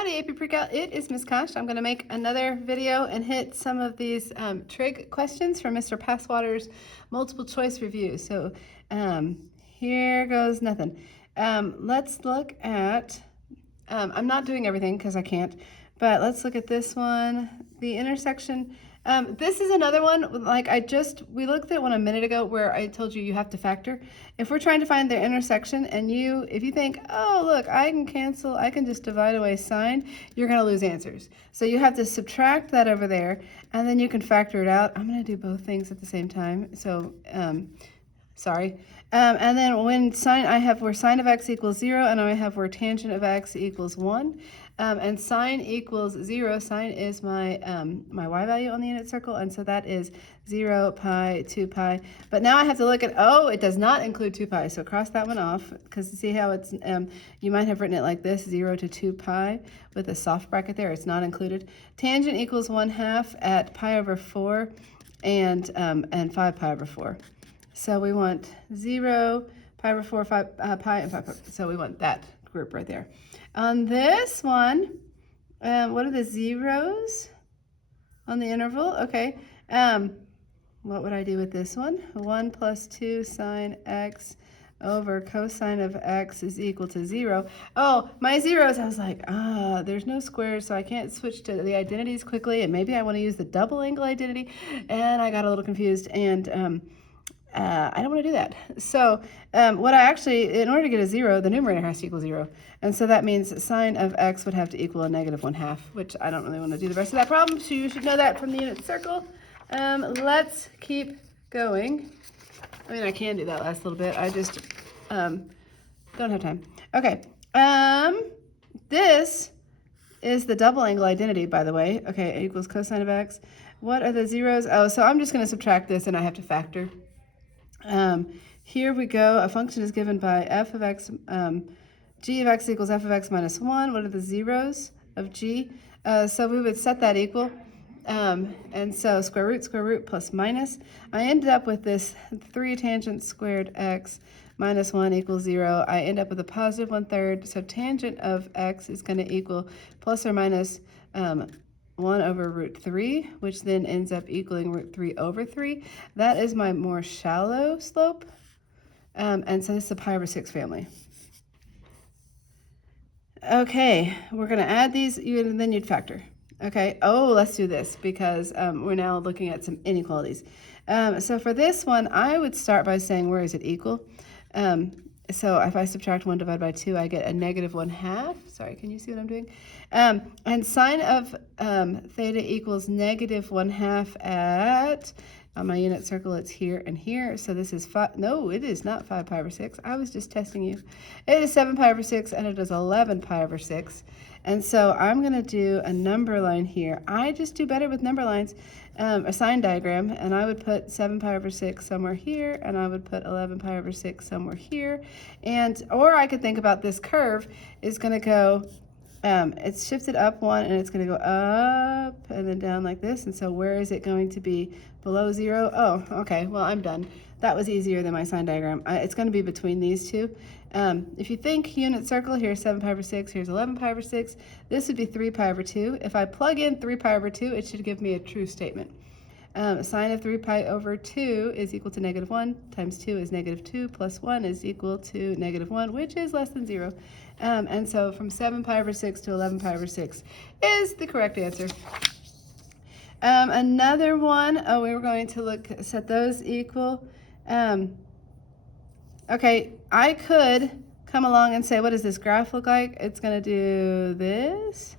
Howdy, AP PreCal. It is Miss Kosh. I'm going to make another video and hit some of these trig questions from Mr. Passwater's multiple choice review. So here goes nothing. Let's look at, I'm not doing everything because I can't, but let's look at this one, the intersection. This is another one, like we looked at one a minute ago where I told you have to factor. If we're trying to find their intersection and if you think, oh, look, I can cancel, I can just divide away sine, you're gonna lose answers. So you have to subtract that over there and then you can factor it out. I'm gonna do both things at the same time. So, sorry. And then when I have where sine of x equals 0 and I have where tangent of x equals 1. And sine equals 0. Sine is my my y value on the unit circle, and so that is 0, pi, 2 pi. But now I have to look at, oh, it does not include 2 pi, so cross that one off, because see how it's, you might have written it like this, 0 to 2 pi, with a soft bracket there, it's not included. Tangent equals 1/2 at pi over 4 and 5 pi over 4. So we want 0, pi over 4, 5 pi, and 5 pi. So we want that group right there. On this one, what are the zeros on the interval? Okay. What would I do with this one? 1 plus 2 sine x over cosine of x is equal to 0. Oh, my zeros, I was like, there's no squares, so I can't switch to the identities quickly, and maybe I want to use the double angle identity, and I got a little confused, and I don't want to do that. So what I actually, in order to get a 0, the numerator has to equal 0. And so that means sine of x would have to equal a negative 1/2, which I don't really want to do the rest of that problem. So you should know that from the unit circle. Let's keep going. I mean, I can do that last little bit. I just don't have time. Okay. This is the double angle identity, by the way. Okay, equals cosine of x. What are the zeros? Oh, so I'm just going to subtract this, and I have to factor. Here we go. A function is given by f of x, g of x equals f of x minus 1. What are the zeros of g? So we would set that equal. And so square root plus minus. I ended up with this 3 tangent squared x minus 1 equals 0. I end up with a positive 1/3. So tangent of x is going to equal plus or minus 1 over root 3, which then ends up equaling root 3 over 3. That is my more shallow slope. And so this is a pi over 6 family. Okay, we're going to add these, and then you'd factor. Okay, oh, let's do this, because we're now looking at some inequalities. So for this one, I would start by saying, where is it equal? So if I subtract 1 divided by 2, I get a negative 1/2. Sorry, can you see what I'm doing? And sine of theta equals negative 1/2 at, on my unit circle, it's here and here. So this is 5, no, it is not 5 pi over 6. I was just testing you. It is 7 pi over 6, and it is 11 pi over 6. And so I'm going to do a number line here. I just do better with number lines, a sign diagram, and I would put 7 pi over 6 somewhere here, and I would put 11 pi over 6 somewhere here. Or I could think about this curve is going to go, it's shifted up 1, and it's going to go up and then down like this. And so where is it going to be? Below 0? Oh, okay, well, I'm done. That was easier than my sign diagram. It's going to be between these two. If you think unit circle, here's 7 pi over 6, here's 11 pi over 6. This would be 3 pi over 2. If I plug in 3 pi over 2, it should give me a true statement. Sine of 3 pi over 2 is equal to negative 1, times 2 is negative 2, plus 1 is equal to negative 1, which is less than 0. And so from 7 pi over 6 to 11 pi over 6 is the correct answer. Another one, we were going to set those equal. Okay, I could come along and say, what does this graph look like? It's going to do this.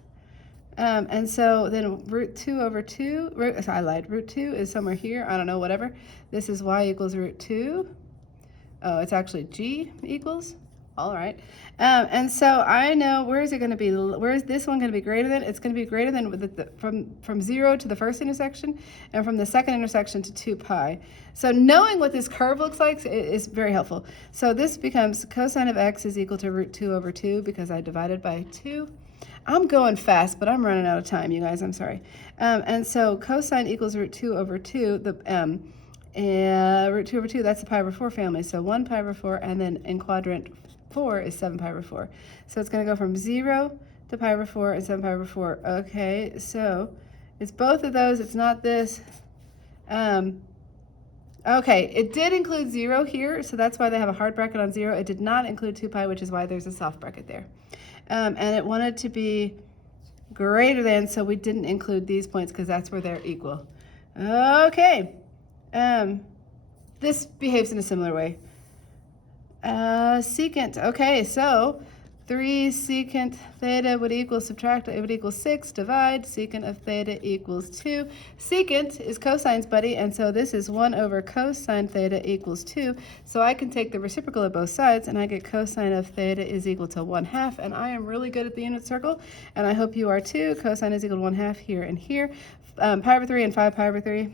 And so then root 2 over 2, I lied, root 2 is somewhere here, I don't know, whatever. This is y equals root 2. Oh, it's actually g equals. All right. And so I know, where is it going to be? Where is this one going to be greater than? It's going to be greater than from 0 to the first intersection, and from the second intersection to 2 pi. So knowing what this curve looks like is very helpful. So this becomes cosine of x is equal to root 2 over 2 because I divided by 2. I'm going fast, but I'm running out of time, you guys. I'm sorry. And so cosine equals root 2 over 2. Root 2 over 2, that's the pi over 4 family. So 1 pi over 4, and then in quadrant 4 is 7 pi over 4. So it's going to go from 0 to pi over 4 and 7 pi over 4. Okay, so it's both of those. It's not this. Okay, it did include 0 here, so that's why they have a hard bracket on 0. It did not include 2 pi, which is why there's a soft bracket there. And it wanted to be greater than, so we didn't include these points because that's where they're equal. Okay, this behaves in a similar way. Secant, okay, so 3 secant theta would equal, subtract, it would equal 6, divide, secant of theta equals 2. Secant is cosine's buddy, and so this is 1 over cosine theta equals 2. So I can take the reciprocal of both sides, and I get cosine of theta is equal to 1/2, and I am really good at the unit circle, and I hope you are too. Cosine is equal to 1/2 here and here. Pi over 3 and 5 pi over 3.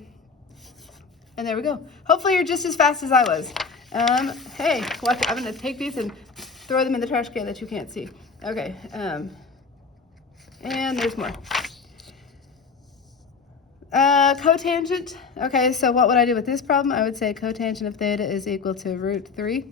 And there we go. Hopefully you're just as fast as I was. Hey, watch, I'm going to take these and throw them in the trash can that you can't see. Okay, and there's more. Cotangent. Okay, so what would I do with this problem? I would say cotangent of theta is equal to √3.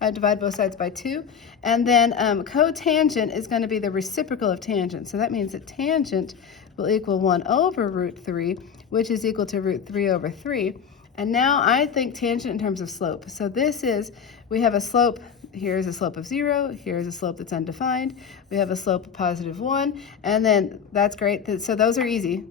I divide both sides by 2. And then cotangent is going to be the reciprocal of tangent. So that means that tangent will equal 1 over √3, which is equal to √3 over 3. And now I think tangent in terms of slope. So this is, we have a slope, here's a slope of 0, here's a slope that's undefined, we have a slope of +1, and then that's great. So those are easy.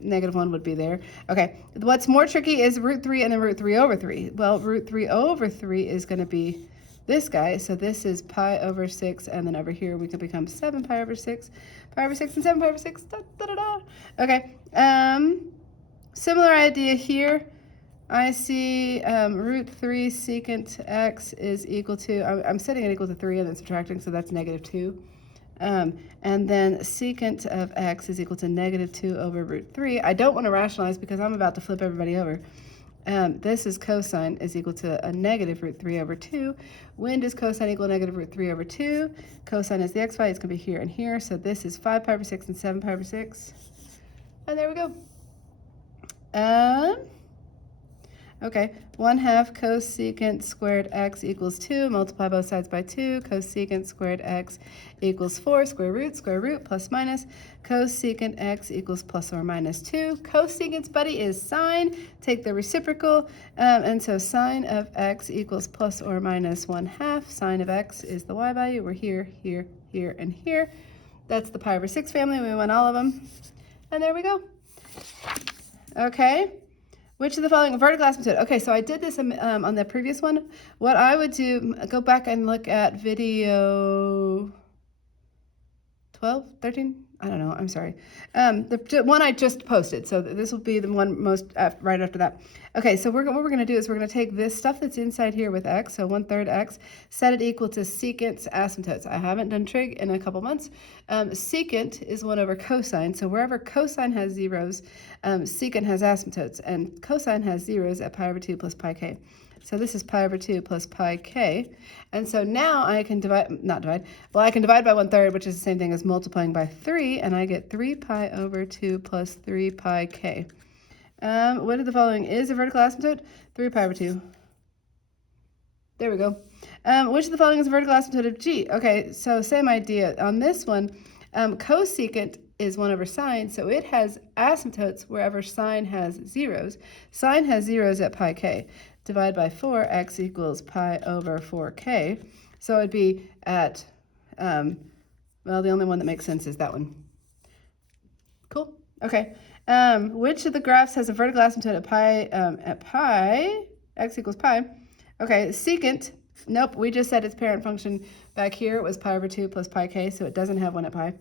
-1 would be there. Okay, what's more tricky is √3 and then √3 over 3. Well, √3 over 3 is going to be this guy, so this is pi over 6, and then over here we can become 7 pi over 6, and 7 pi over 6, da, da, da, da. Okay, similar idea here. I see √3 secant x is equal to, I'm setting it equal to 3 and then subtracting, so that's -2. And then secant of x is equal to -2 over √3. I don't want to rationalize because I'm about to flip everybody over. This is cosine is equal to a -√3 over 2. When does cosine equal -√3 over 2? Cosine is the x value, it's going to be here and here, so this is 5 pi over 6 and 7 pi over 6. And there we go. Okay, 1/2 cosecant squared x equals 2. Multiply both sides by 2. Cosecant squared x equals 4. Square root, plus minus. Cosecant x equals plus or minus 2. Cosecant's buddy is sine. Take the reciprocal. And so sine of x equals plus or minus 1/2. Sine of x is the y value. We're here, here, here, and here. That's the pi over 6 family. We want all of them. And there we go. Okay. Which of the following vertical asymptote? Okay, so I did this on the previous one. What I would do, go back and look at video 12, 13? I don't know, I'm sorry. The one I just posted, so this will be the one right after that. Okay, so what we're going to do is we're going to take this stuff that's inside here with x, so 1/3 x, set it equal to secant's asymptotes. I haven't done trig in a couple months. Secant is 1 over cosine, so wherever cosine has zeros, secant has asymptotes, and cosine has zeros at pi over 2 plus pi k. So this is pi over 2 plus pi k. And so now I can I can divide by 1/3, which is the same thing as multiplying by 3, and I get 3 pi over 2 plus 3 pi k. What of the following is a vertical asymptote? 3 pi over 2. There we go. Which of the following is a vertical asymptote of g? Okay, so same idea. On this one, cosecant is 1 over sine, so it has asymptotes wherever sine has zeros. Sine has zeros at pi k. Divide by 4, x equals pi over 4k. So it'd be at, well, the only one that makes sense is that one. Cool. Okay. Which of the graphs has a vertical asymptote at pi, x equals pi? Okay, secant, nope, we just said its parent function back here. It was pi over 2 plus pi k, so it doesn't have one at pi.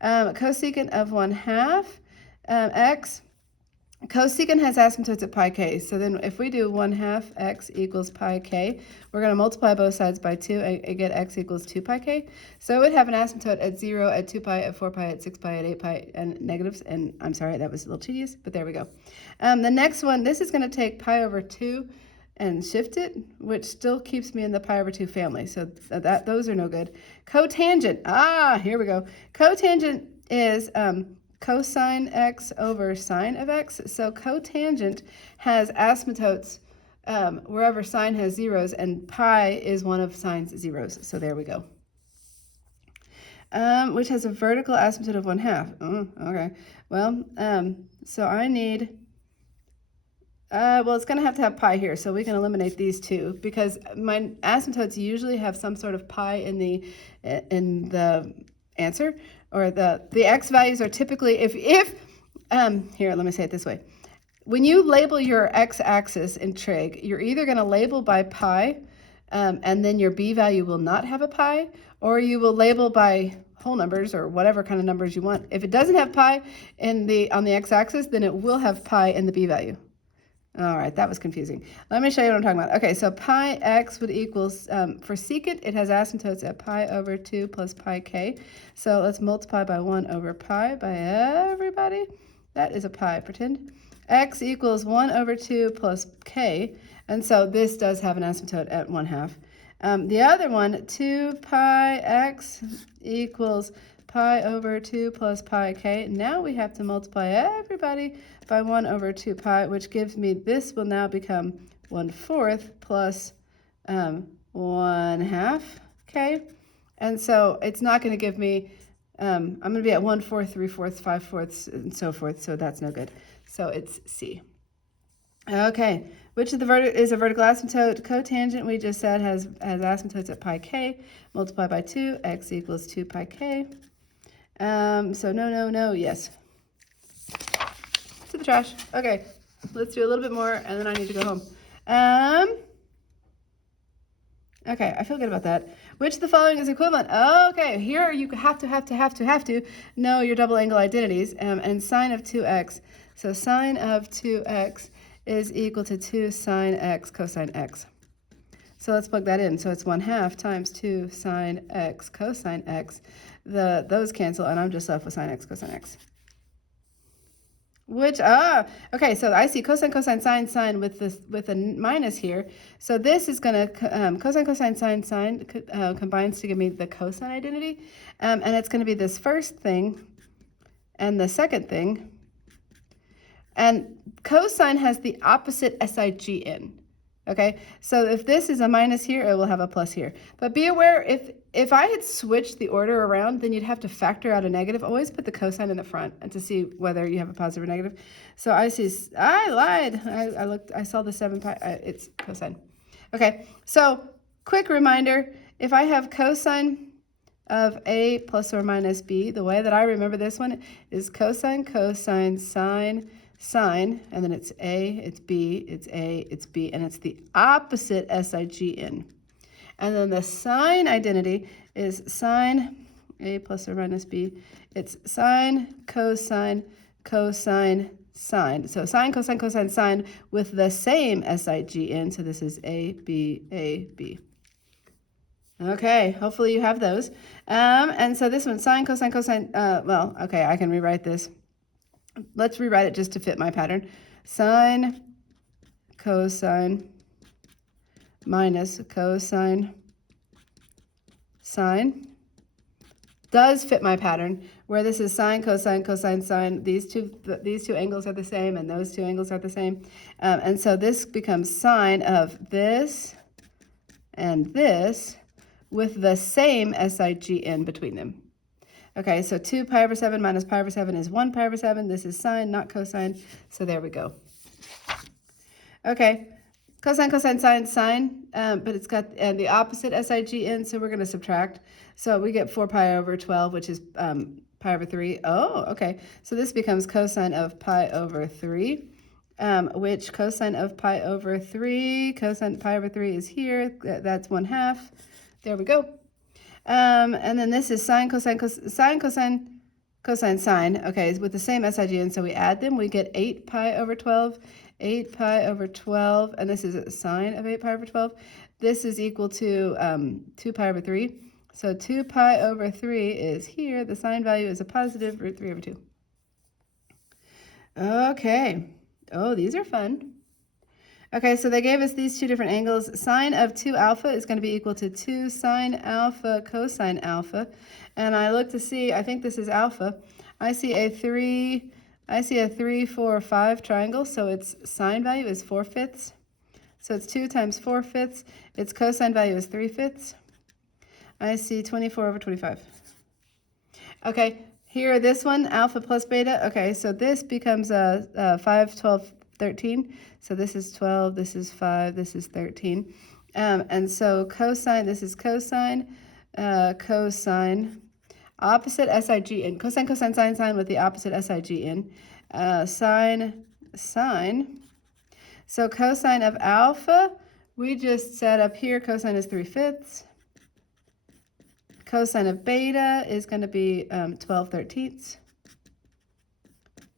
Cosecant of 1/2 x, cosecant has asymptotes at pi k, so then if we do 1/2 x equals pi k, we're going to multiply both sides by 2 and get x equals 2 pi k. So it would have an asymptote at 0, at 2 pi, at 4 pi, at 6 pi, at 8 pi, and negatives, and I'm sorry, that was a little tedious, but there we go. The next one, this is going to take pi over 2 and shift it, which still keeps me in the pi over 2 family, so those are no good. Cotangent, here we go. Cotangent is cosine x over sine of x. So cotangent has asymptotes wherever sine has zeros, and pi is one of sine's zeros. So there we go. which has a vertical asymptote of 1/2. Okay. Well, so I need, well, it's going to have pi here, so we can eliminate these two because my asymptotes usually have some sort of pi in the answer, or the x values are typically, if here, let me say it this way. When you label your x-axis in trig, you're either going to label by pi, and then your b value will not have a pi, or you will label by whole numbers or whatever kind of numbers you want. If it doesn't have pi on the x-axis, then it will have pi in the b value. All right, that was confusing. Let me show you what I'm talking about. Okay, so pi x would equal, for secant, it has asymptotes at pi over 2 plus pi k. So let's multiply by 1 over pi by everybody. That is a pi, pretend. X equals 1 over 2 plus k, and so this does have an asymptote at 1/2. The other one, 2 pi x equals pi over 2 plus pi k. Now we have to multiply everybody by 1 over 2 pi, which gives me, this will now become 1/4 plus 1/2 k. And so it's not going to give me, I'm going to be at 1/4, 3/4, 5/4, and so forth, so that's no good. So it's C. Okay, which of the is a vertical asymptote? Cotangent, we just said, has asymptotes at pi k. Multiply by 2, x equals 2 pi k. So no, yes. To the trash. Okay, let's do a little bit more, and then I need to go home. Okay, I feel good about that. Which of the following is equivalent? Okay, here you have to know your double angle identities, and sine of 2x. So sine of 2x is equal to 2 sine x cosine x. So let's plug that in. So it's 1/2 times 2 sine x cosine x. Those cancel, and I'm just left with sine x cosine x. Which, okay, so I see cosine, cosine, sine, sine with a minus here. So this is going to, cosine, cosine, sine, sine combines to give me the cosine identity. And it's going to be this first thing and the second thing. And cosine has the opposite SIGN. Okay, so if this is a minus here, it will have a plus here. But be aware, if I had switched the order around, then you'd have to factor out a negative. Always put the cosine in the front and to see whether you have a positive or negative. So I lied. I saw the 7 pi, it's cosine. Okay, so quick reminder, if I have cosine of A plus or minus B, the way that I remember this one is cosine, cosine, sine, sine, and then it's A, it's B, it's A, it's B, and it's the opposite SIGN. And then the sine identity is sine A plus or minus B. It's sine, cosine, cosine, sine. So sine, cosine, cosine, sine with the same SIGN. So this is A, B, A, B. Okay, hopefully you have those. And so this one, sine, cosine, cosine, well, okay, I can rewrite this. Let's rewrite it just to fit my pattern. Sine, cosine, minus cosine, sine. Does fit my pattern, where this is sine, cosine, cosine, sine. These two angles are the same, and those two angles are the same. And so this becomes sine of this and this with the same SIGN between them. Okay, so 2 pi over 7 minus pi over 7 is 1 pi over 7. This is sine, not cosine. So there we go. Okay, cosine, cosine, sine, sine, but it's got the opposite SIGN, so we're going to subtract. So we get 4 pi over 12, which is pi over 3. Oh, okay. So this becomes cosine of pi over 3, which cosine of pi over 3, cosine pi over 3 is here. That's 1/2. There we go. And then this is sine, cosine, sine, cosine, cosine, sine. Okay, with the same SIGN, so we add them. We get 8 pi over 12, 8 pi over 12, and this is a sine of 8 pi over 12. This is equal to 2 pi over 3. So 2 pi over 3 is here. The sine value is a positive root 3 over 2. Okay. Oh, these are fun. Okay, so they gave us these two different angles. Sine of 2 alpha is going to be equal to 2 sine alpha cosine alpha. And I look to see, I think this is alpha. I see a 3, 4, 5 triangle, so its sine value is 4/5. So it's 2 times 4/5. Its cosine value is 3/5. I see 24 over 25. Okay, here, this one, alpha plus beta. Okay, so this becomes 5, 12, 13. So this is 12, this is 5, this is 13. And so cosine, this is cosine, cosine, opposite SIG in. Cosine, cosine, sine, sine with the opposite SIG in. Sine, sine. So cosine of alpha, we just set up here, cosine is 3/5. Cosine of beta is going to be 12/13.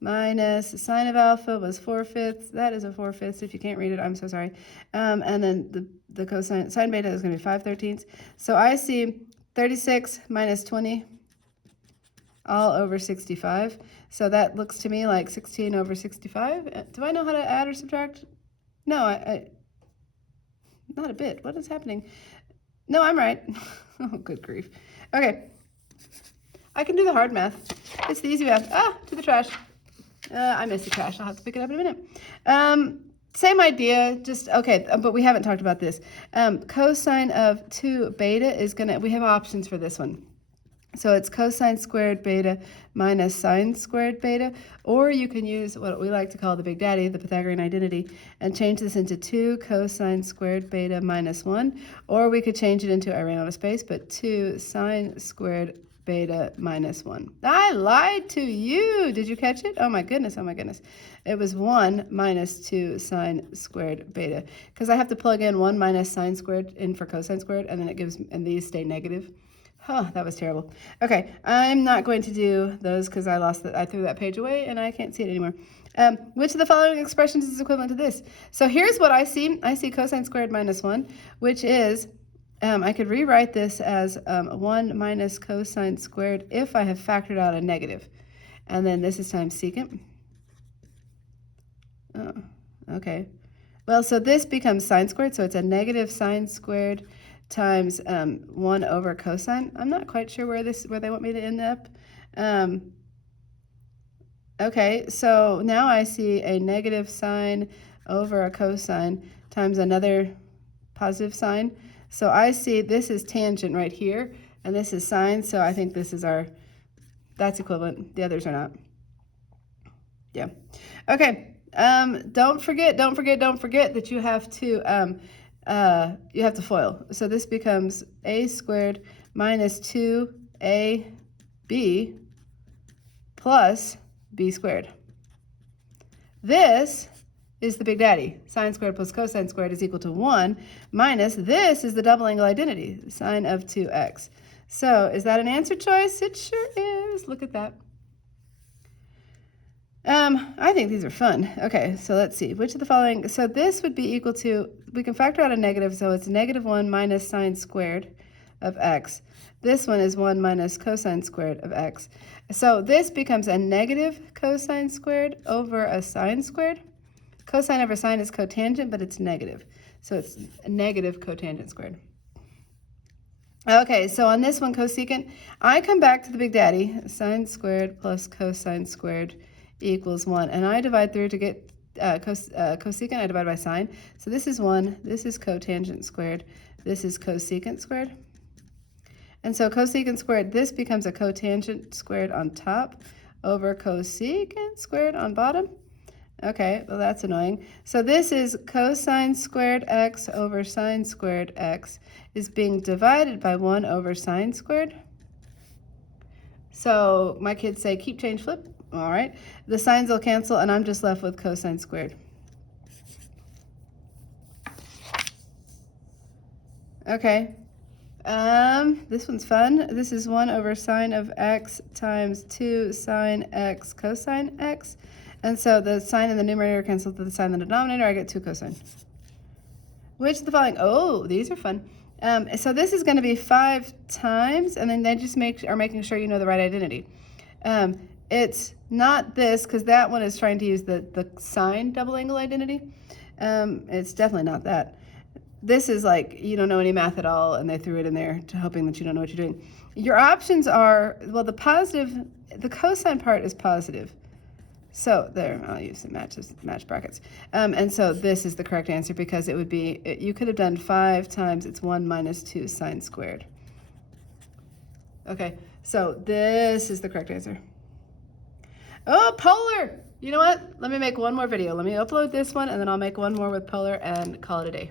Minus sine of alpha was 4/5. That is a 4/5. If you can't read it, I'm so sorry. And then the cosine, sine beta is going to be 5/13. So I see 36 minus 20 all over 65. So that looks to me like 16 over 65. Do I know how to add or subtract? No, I not a bit. What is happening? No, I'm right. Oh, good grief. Okay. I can do the hard math. It's the easy math. Ah, to the trash. I missed the trash. I'll have to pick it up in a minute. Same idea, just, okay, but we haven't talked about this. Cosine of 2 beta is going to, we have options for this one. So it's cosine squared beta minus sine squared beta, or you can use what we like to call the big daddy, the Pythagorean identity, and change this into 2 cosine squared beta minus 1, or we could change it into, I ran out of space, but 2 sine squared beta minus 1. I lied to you. Did you catch it? Oh my goodness, oh my goodness. It was 1 minus 2 sine squared beta, because I have to plug in 1 minus sine squared in for cosine squared, and then it gives, and these stay negative. Oh, that was terrible. Okay, I'm not going to do those because I threw that page away and I can't see it anymore. Which of the following expressions is equivalent to this? So here's what I see. I see cosine squared minus 1, which is, I could rewrite this as 1 minus cosine squared if I have factored out a negative. And then this is times secant. Oh, okay. Well, so this becomes sine squared, so it's a negative sine squared times 1 over cosine. I'm not quite sure where they want me to end up. Okay, so now I see a negative sine over a cosine times another positive sine. So I see this is tangent right here, and this is sine, so I think this is that's equivalent. The others are not. Yeah. Okay. Don't forget that you have to FOIL. So this becomes a squared minus 2ab plus b squared. This is the big daddy. Sine squared plus cosine squared is equal to 1 minus this is the double angle identity, sine of 2x. So is that an answer choice? It sure is. Look at that. I think these are fun. Okay, so let's see. Which of the following, so this would be equal to, we can factor out a negative, so it's negative 1 minus sine squared of x. This one is 1 minus cosine squared of x. So this becomes a negative cosine squared over a sine squared. Cosine over sine is cotangent, but it's negative. So it's a negative cotangent squared. Okay, so on this one, cosecant, I come back to the big daddy, sine squared plus cosine squared equals 1. And I divide through to get cosecant, I divide by sine. So this is 1, this is cotangent squared, this is cosecant squared. And so cosecant squared, this becomes a cotangent squared on top over cosecant squared on bottom. Okay, well that's annoying. So this is cosine squared x over sine squared x is being divided by 1 over sine squared. So my kids say keep, change, flip. All right, the signs will cancel and I'm just left with cosine squared. Okay, this one's fun. This is 1 over sine of x times 2 sine x cosine x. And so the sine in the numerator cancels with the sine in the denominator. I get 2 cosine. Which of the following? Oh, these are fun. So this is going to be 5 times, and then they just are making sure you know the right identity. It's not this, because that one is trying to use the sine double angle identity. It's definitely not that. This is like you don't know any math at all, and they threw it in there hoping that you don't know what you're doing. Your options are, well, the cosine part is positive. So there, I'll use some match brackets. And so this is the correct answer because it would be, you could have done 5 times, it's 1 minus 2 sine squared. Okay, So this is the correct answer. Oh, polar! You know what? Let me make one more video. Let me upload this one, and then I'll make one more with polar and call it a day.